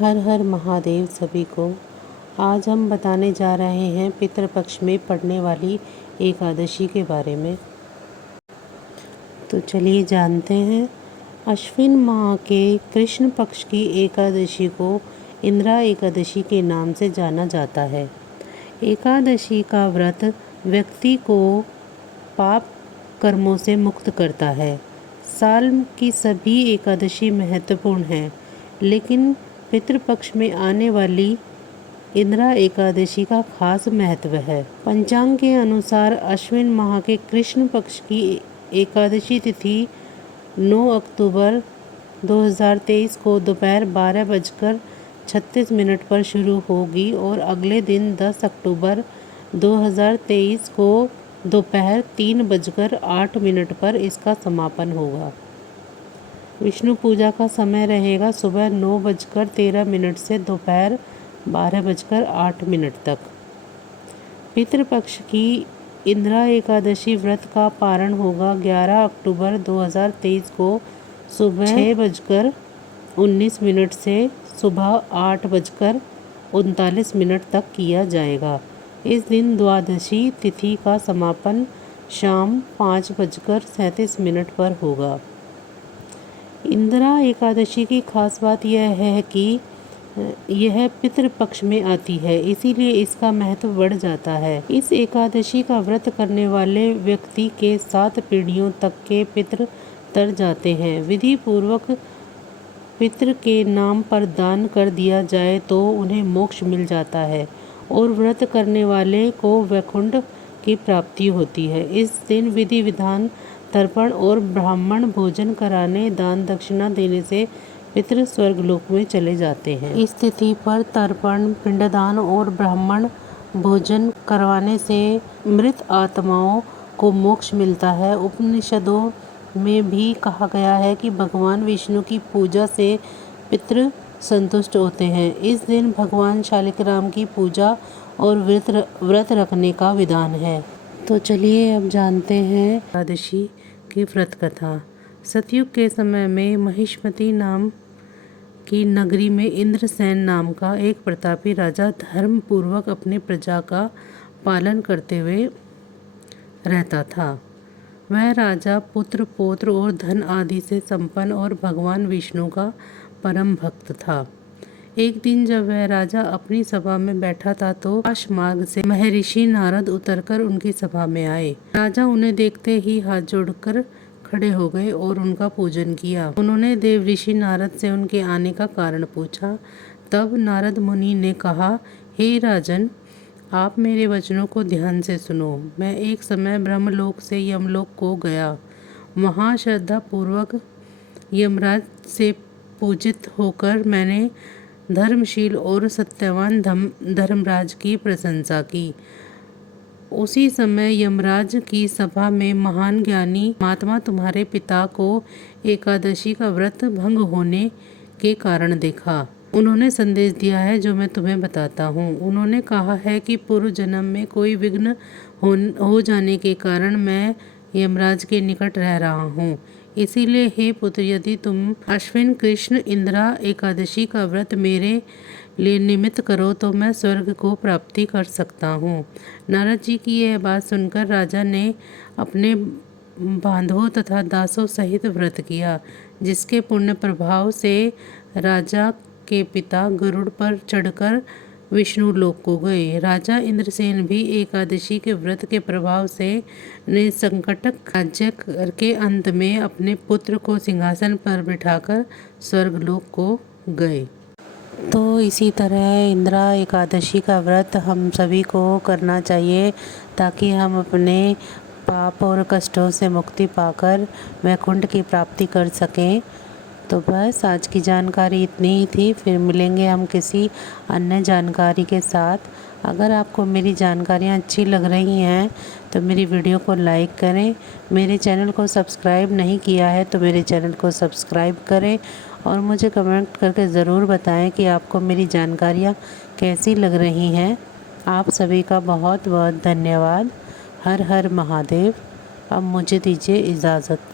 हर हर महादेव सभी को। आज हम बताने जा रहे हैं पितृपक्ष में पड़ने वाली एकादशी के बारे में। तो चलिए जानते हैं। अश्विन माह के कृष्ण पक्ष की एकादशी को इंद्रा एकादशी के नाम से जाना जाता है। एकादशी का व्रत व्यक्ति को पाप कर्मों से मुक्त करता है। साल की सभी एकादशी महत्वपूर्ण हैं, लेकिन पितृपक्ष में आने वाली इंद्रा एकादशी का खास महत्व है। पंचांग के अनुसार अश्विन माह के कृष्ण पक्ष की एकादशी तिथि 9 अक्टूबर 2023 को दोपहर 12:36 पर शुरू होगी और अगले दिन 10 अक्टूबर 2023 को दोपहर 3:08 पर इसका समापन होगा। विष्णु पूजा का समय रहेगा सुबह 9:13 से दोपहर 12:08 तक। पितृपक्ष की इंद्रा एकादशी व्रत का पारण होगा 11 अक्टूबर 2023 को सुबह 6:19 से सुबह 8:39 तक किया जाएगा। इस दिन द्वादशी तिथि का समापन शाम 5:37 पर होगा। इंद्रा एकादशी की खास बात यह है कि यह पितृपक्ष में आती है, इसीलिए इसका महत्व बढ़ जाता है। इस एकादशी का व्रत करने वाले व्यक्ति के 7 पीढ़ियों तक के पितृ तर जाते हैं। विधि पूर्वक पितृ के नाम पर दान कर दिया जाए तो उन्हें मोक्ष मिल जाता है और व्रत करने वाले को वैकुंठ की प्राप्ति होती है। इस दिन विधि विधान, तर्पण और ब्राह्मण भोजन कराने, दान दक्षिणा देने से पितृ स्वर्गलोक में चले जाते हैं। इस तिथि पर तर्पण, पिंडदान और ब्राह्मण भोजन करवाने से मृत आत्माओं को मोक्ष मिलता है। उपनिषदों में भी कहा गया है कि भगवान विष्णु की पूजा से पितृ संतुष्ट होते हैं। इस दिन भगवान शालिग्राम की पूजा और व्रत रखने का विधान है। तो चलिए अब जानते हैं एकादशी की व्रत कथा। सतयुग के समय में महिष्मती नाम की नगरी में इंद्रसेन नाम का एक प्रतापी राजा धर्म पूर्वक अपने प्रजा का पालन करते हुए रहता था। वह राजा पुत्र, पौत्र और धन आदि से संपन्न और भगवान विष्णु का परम भक्त था। एक दिन जब वह राजा अपनी सभा में बैठा था तो आकाश मार्ग से महर्षि नारद उतरकर उनकी सभा में आए। राजा उन्हें देखते ही हाथ जोड़कर खड़े हो गए और उनका पूजन किया। उन्होंने देव ऋषि नारद से उनके आने का कारण पूछा। तब नारद मुनि ने कहा, हे राजन, आप मेरे वचनों को ध्यान से सुनो। मैं एक समय ब्रह्मलोक से यमलोक को गया। वहाँ श्रद्धा पूर्वक यमराज से पूजित होकर मैंने धर्मशील और सत्यवान धर्मराज की प्रशंसा की। उसी समय यमराज की सभा में महान ज्ञानी महात्मा तुम्हारे पिता को एकादशी का व्रत भंग होने के कारण देखा। उन्होंने संदेश दिया है जो मैं तुम्हें बताता हूँ। उन्होंने कहा है कि पूर्व जन्म में कोई विघ्न हो जाने के कारण मैं यमराज के निकट रह रहा हूँ। इसीलिए हे पुत्र, यदि तुम अश्विन कृष्ण इंद्रा एकादशी का व्रत मेरे लिए निमित्त करो तो मैं स्वर्ग को प्राप्ति कर सकता हूँ। नारद जी की यह बात सुनकर राजा ने अपने बांधवों तथा दासों सहित व्रत किया, जिसके पुण्य प्रभाव से राजा के पिता गरुड़ पर चढ़कर विष्णु लोक को गए। राजा इंद्रसेन भी एकादशी के व्रत के प्रभाव से निसंकटक राज्य के अंत में अपने पुत्र को सिंहासन पर बिठाकर स्वर्गलोक को गए। तो इसी तरह इंद्रा एकादशी का व्रत हम सभी को करना चाहिए ताकि हम अपने पाप और कष्टों से मुक्ति पाकर वैकुंठ की प्राप्ति कर सकें। तो बस आज की जानकारी इतनी ही थी। फिर मिलेंगे हम किसी अन्य जानकारी के साथ। अगर आपको मेरी जानकारियाँ अच्छी लग रही हैं तो मेरी वीडियो को लाइक करें। मेरे चैनल को सब्सक्राइब नहीं किया है तो मेरे चैनल को सब्सक्राइब करें और मुझे कमेंट करके ज़रूर बताएं कि आपको मेरी जानकारियाँ कैसी लग रही हैं। आप सभी का बहुत बहुत धन्यवाद। हर हर महादेव। अब मुझे दीजिए इजाज़त।